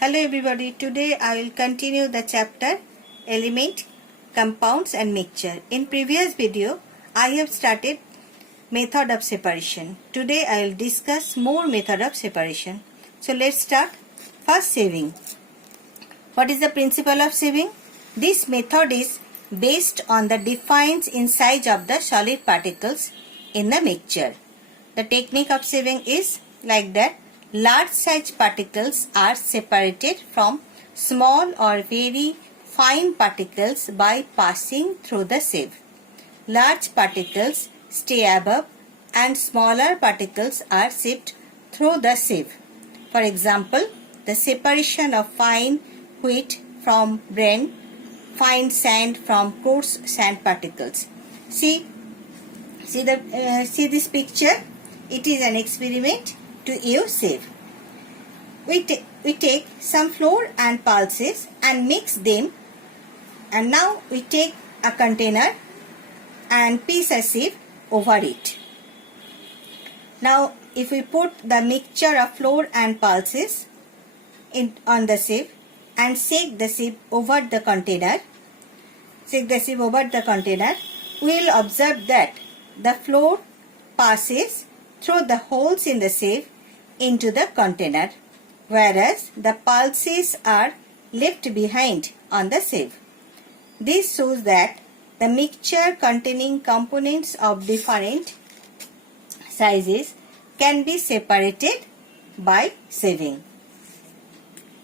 Hello everybody, today I will continue the chapter Element, Compounds and Mixture. In previous video, I have started method of separation. Today I will discuss more method of separation. So let's start. First, sieving. What is the principle of sieving? This method is based on the difference in size of the solid particles in the mixture. The technique of sieving is like that. Large size particles are separated from small or very fine particles by passing through the sieve. Large particles stay above and smaller particles are sieved through the sieve. For example, the separation of fine wheat from bran, fine sand from coarse sand particles. See this picture. It is an experiment to use sieve. We take some flour and pulses and mix them, and now we take a container and place a sieve over it. Now if we put the mixture of flour and pulses on the sieve and shake the sieve over the container, we will observe that the flour passes through the holes in the sieve into the container, whereas the pulses are left behind on the sieve. This shows that the mixture containing components of different sizes can be separated by sieving.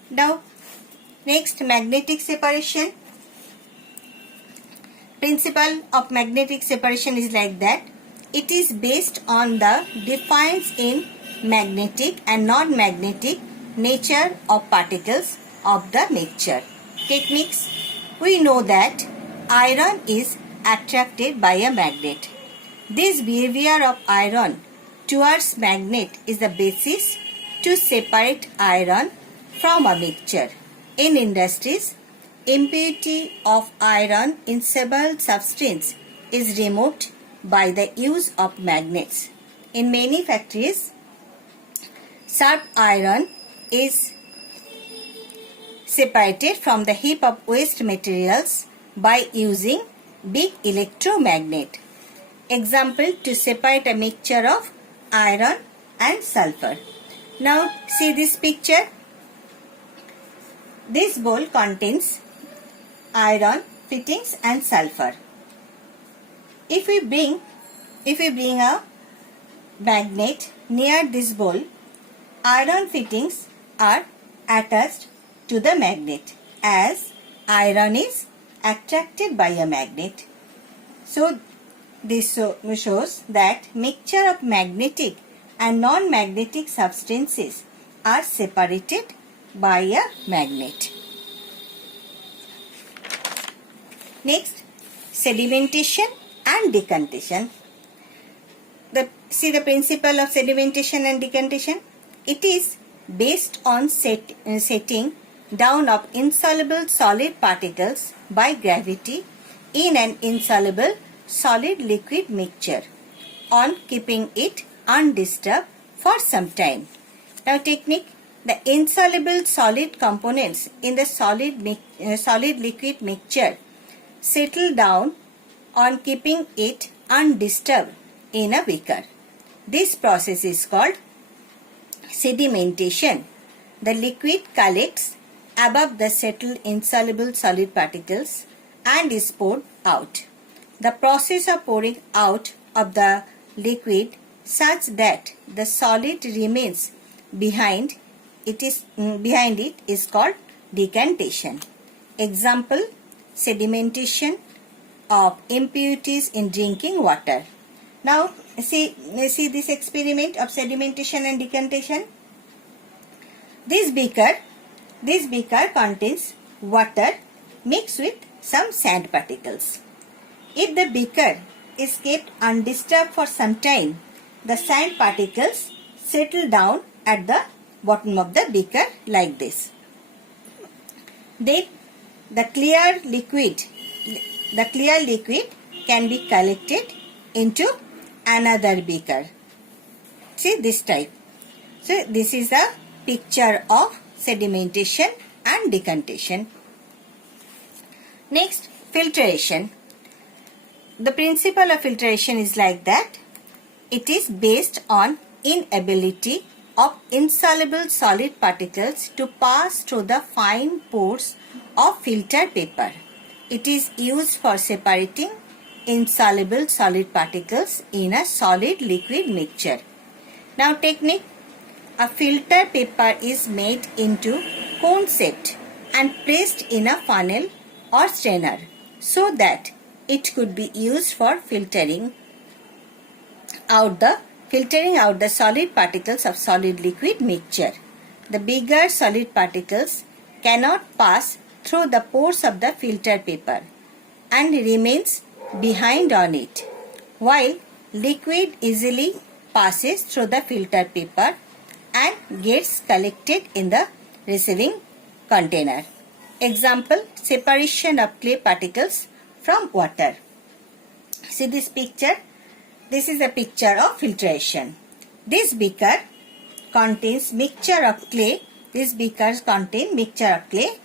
Now, next, magnetic separation. Principle of magnetic separation is like that. It is based on the difference in magnetic and non-magnetic nature of particles of the mixture. Techniques. We know that iron is attracted by a magnet. This behavior of iron towards magnet is the basis to separate iron from a mixture. In industries, impurity of iron in several substances is removed by the use of magnets. In many factories, sharp iron is separated from the heap of waste materials by using big electromagnet. Example, to separate a mixture of iron and sulfur. Now see this picture. This bowl contains iron fittings and sulfur. If we bring a magnet near this bowl, iron fittings are attached to the magnet as iron is attracted by a magnet. So this shows that mixture of magnetic and non-magnetic substances are separated by a magnet. Next, sedimentation and decantation. See the principle of sedimentation and decantation. It is based on setting down of insoluble solid particles by gravity in an insoluble solid liquid mixture on keeping it undisturbed for some time. Now technique. The insoluble solid components in the solid liquid mixture settle down on keeping it undisturbed in a beaker. This process is called sedimentation. The liquid collects above the settled insoluble solid particles and is poured out. The process of pouring out of the liquid such that the solid remains behind it is called decantation. Example, sedimentation of impurities in drinking water. Now see this experiment of sedimentation and decantation. This beaker contains water mixed with some sand particles. If the beaker is kept undisturbed for some time, the sand particles settle down at the bottom of the beaker like this. Then the clear liquid can be collected into another beaker. See this type. So this is a picture of sedimentation and decantation. Next, filtration. The principle of filtration is like that. It is based on inability of insoluble solid particles to pass through the fine pores of filter paper. It is used for separating insoluble solid particles in a solid liquid mixture. Now technique. A filter paper is made into cone shaped and placed in a funnel or strainer so that it could be used for filtering out the solid particles of solid liquid mixture. The bigger solid particles cannot pass through the pores of the filter paper and remains behind on it, while liquid easily passes through the filter paper and gets collected in the receiving container. Example, separation of clay particles from water. See this picture. This is a picture of filtration. This beaker contains mixture of clay. These beakers contain mixture of clay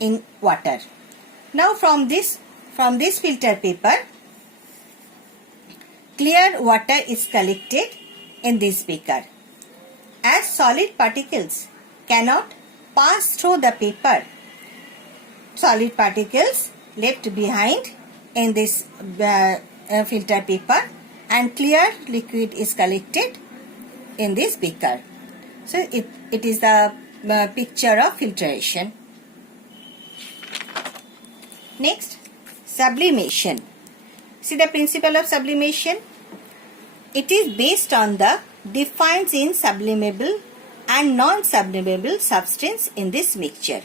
in water. Now from this filter paper, clear water is collected in this beaker. As solid particles cannot pass through the paper, solid particles left behind in this filter paper and clear liquid is collected in this beaker. So it is the picture of filtration. Next, sublimation. See the principle of sublimation. It is based on the difference in sublimable and non-sublimable substance in this mixture.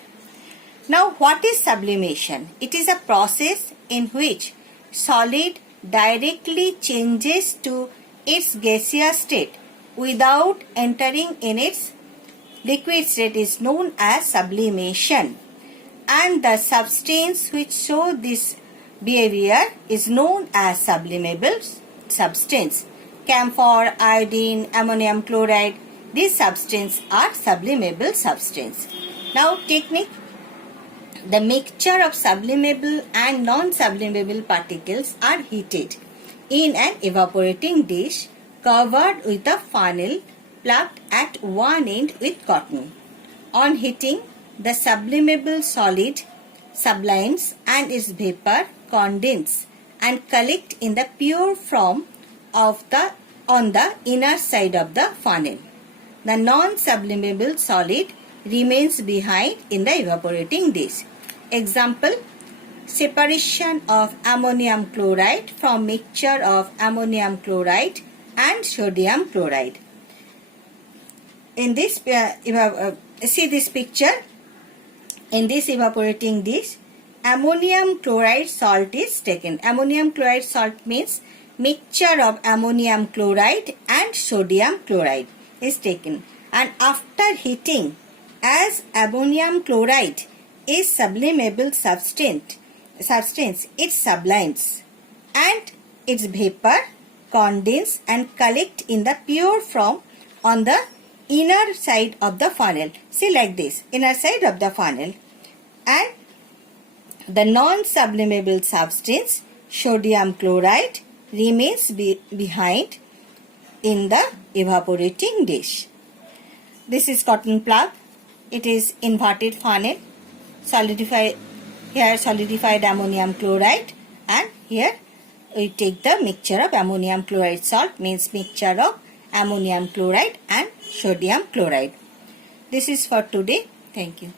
Now what is sublimation? It is a process in which solid directly changes to its gaseous state without entering in its liquid state is known as sublimation, and the substance which show this behavior is known as sublimable substance. Camphor, iodine, ammonium chloride, these substances are sublimable substance. Now technique. The mixture of sublimable and non-sublimable particles are heated in an evaporating dish covered with a funnel plugged at one end with cotton. On heating, the sublimable solid sublimes and its vapor condense and collect in the pure form on the inner side of the funnel. The non-sublimable solid remains behind in the evaporating dish. Example, separation of ammonium chloride from mixture of ammonium chloride and sodium chloride. In this, see this picture. In this evaporating dish, ammonium chloride salt is taken. Ammonium chloride salt means mixture of ammonium chloride and sodium chloride is taken. And after heating, as ammonium chloride is sublimable substance, it sublimes and its vapor condense and collect in the pure form on the inner side of the funnel. See like this, inner side of the funnel, and the non-sublimable substance sodium chloride remains behind in the evaporating dish. This is cotton plug. It is inverted funnel. Solidified ammonium chloride, and here we take the mixture of ammonium chloride salt, means mixture of ammonium chloride and sodium chloride. This is for today. Thank you.